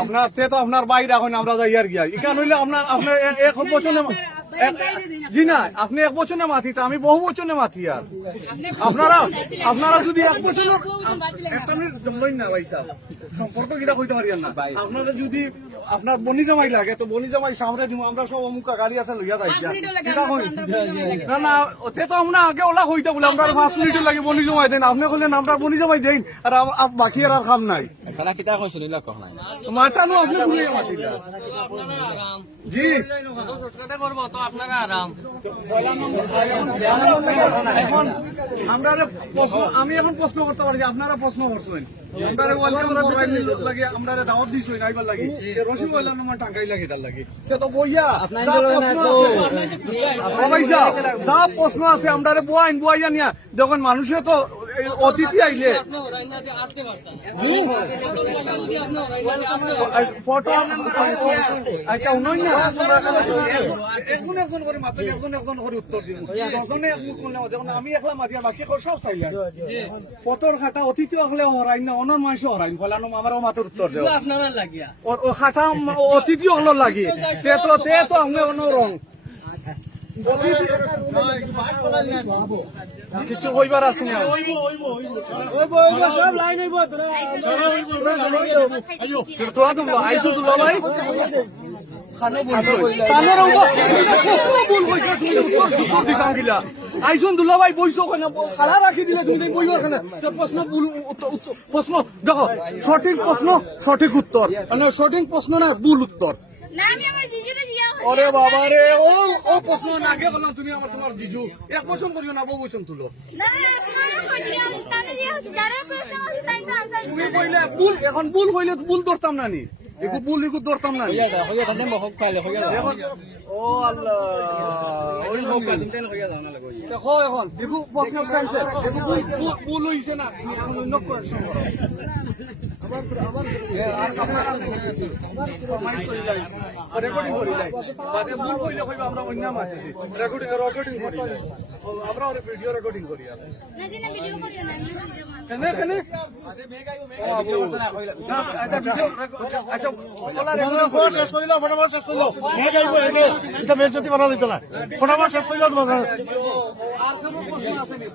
আপনার তো আপনার বাইরে এখন আমরা যাই আর গিয়া এখানে হইলে আপনার আপনার এক বছরে জি না আপনি এক বছরে মাতি তো আমি বহু বছরে মাতি আর আপনারা যদি এক বছর একটা মিনিট জমলই না ভাই সাহেব সম্পর্ক কিনা কইতে পারিয়েন না আপনারা যদি আপনার বনি জামাই লাগে তো বনি জামাই সামনে দিব আমরা সব অমুক গাড়ি আছে লইয়া যাই না না ওতে তো আমরা আগে ওলা হইতে বলে আমরা 5 মিনিট লাগে বনি জমাই দেন আপনি বললেন আমরা বনি জমাই দেন আর বাকি আর কাম নাই খেলা কিতা কইছেন এলা কখ নাই মাটানো আপনি ঘুরিয়ে মাটিলা জি করব তো আপনারা আরাম এখন আমরা আমি এখন প্রশ্ন করতে পারি যে আপনারা প্রশ্ন করছেন আমরা ওয়েলকাম করবেন লাগে আমরা দাওয়াত দিছই নাইবার লাগি রসিক হইলা নমান টাঙ্গাই লাগি তার লাগি তো বইয়া যা প্রশ্ন আছে আমরা বইয়া নিয়া যখন মানুষে তো অতিথি আইলে ফটো আচ্ছা উন্নয়ন না এখন একজন করে মাত্র একজন করে উত্তর দিব দশজনে যখন আমি একলা মাতিয়া বাকি সব চাইলাম পতর খাটা অতিথি হলে হরাই না অন্য মানুষ হরাই ফলানো আমারও মাত্র উত্তর দেব আপনারা লাগিয়া ও খাটা অতিথি হল লাগি তে তো আমি অন্য রং কিছু হইবার আছে না সব লাইন হইব তোরা তো আইসো তো ভাই আইসুন দুলা ভাই বইছো খালা রাখি দিলে তুমি বইবার প্রশ্ন দেখো সঠিক প্রশ্ন সঠিক উত্তর সঠিক প্রশ্ন না ভুল উত্তর ওরে বাবা রে ও প্রশ্ন আগে বললাম তুমি আমার তোমার জিজু এক বছর করিও না বহু বছর তুলো তুমি কইলে ভুল এখন ভুল হইলে ভুল ধরতাম না নি একটু ভুল একটু ধরতাম না ও আল্লাহ ওই দেখো এখন দেখো প্রশ্ন কাইছে ভুল হইছে না অন্য কোয়েশ্চন রেকর্ডিং করি যাই বাদে ভুল কইলে কইবা আমরা অন্য মাতিছি রেকর্ডিং করি যাই আমরা ভিডিও রেকর্ডিং করি কেনে কেনে আচ্ছা শেষ করিল ফটাফট শেষ করিল এটা বেজতি বানা দিত না ফটাফট শেষ করিল তোমার আর কোনো প্রশ্ন আছে নি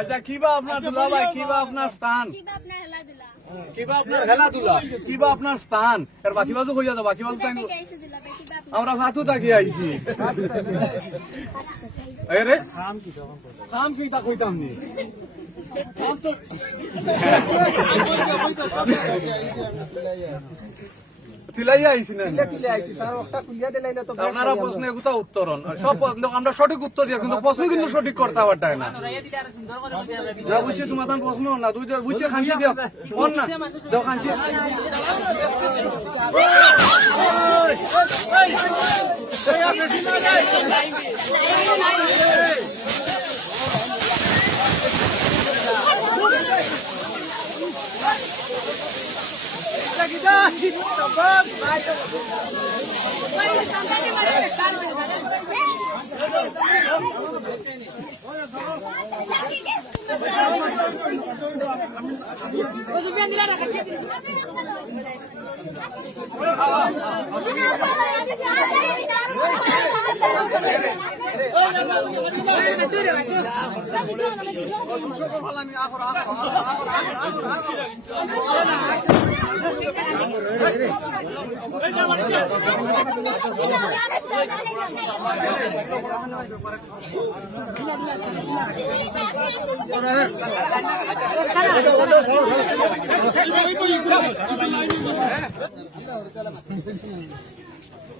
আচ্ছা কিবা আপনার দুলা ভাই কিবা আপনার স্থান কিবা আপনার খেলাধুলা কিবা আপনার স্থান আর বাকি বাজু হয়ে যাবো বাকি বাজু আমরা ভাতু থাকি আইছি রে কাম কি তা কইতাম নি আপনারা প্রশ্ন এগুতা উত্তর সব আমরা সঠিক উত্তর দিয়া কিন্তু প্রশ্ন কিন্তু সঠিক করতে পারতাই না যা বুঝছি তোমার প্রশ্ন না তুই বুঝছে খাঞ্চি দিয়া ফোন না দাও খাঞ্চি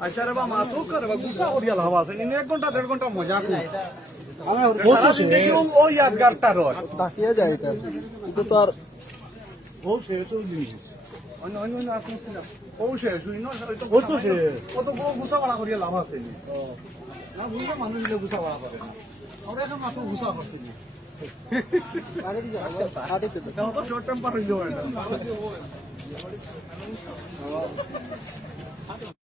আচ্ছা রে বা মাথো করে গুসা করিয়া লাভ আছে ইনি 1 ঘন্টা 1.5 ঘন্টা মজা করে ওই ইয়াদগারটা রয় তাকিয়ে যায় কিন্তু তো আর ও শেষ জিনিস অন্য অন্য আসছে না ও শেষ হই না ও তো শেষ কত গুসা বাড়া করিয়া লাভ আছে না বুঝলে মানুষ গুসা বাড়া করে না আমরা এখন মাথো গুসা করছি শর্ট টেম্পার হইল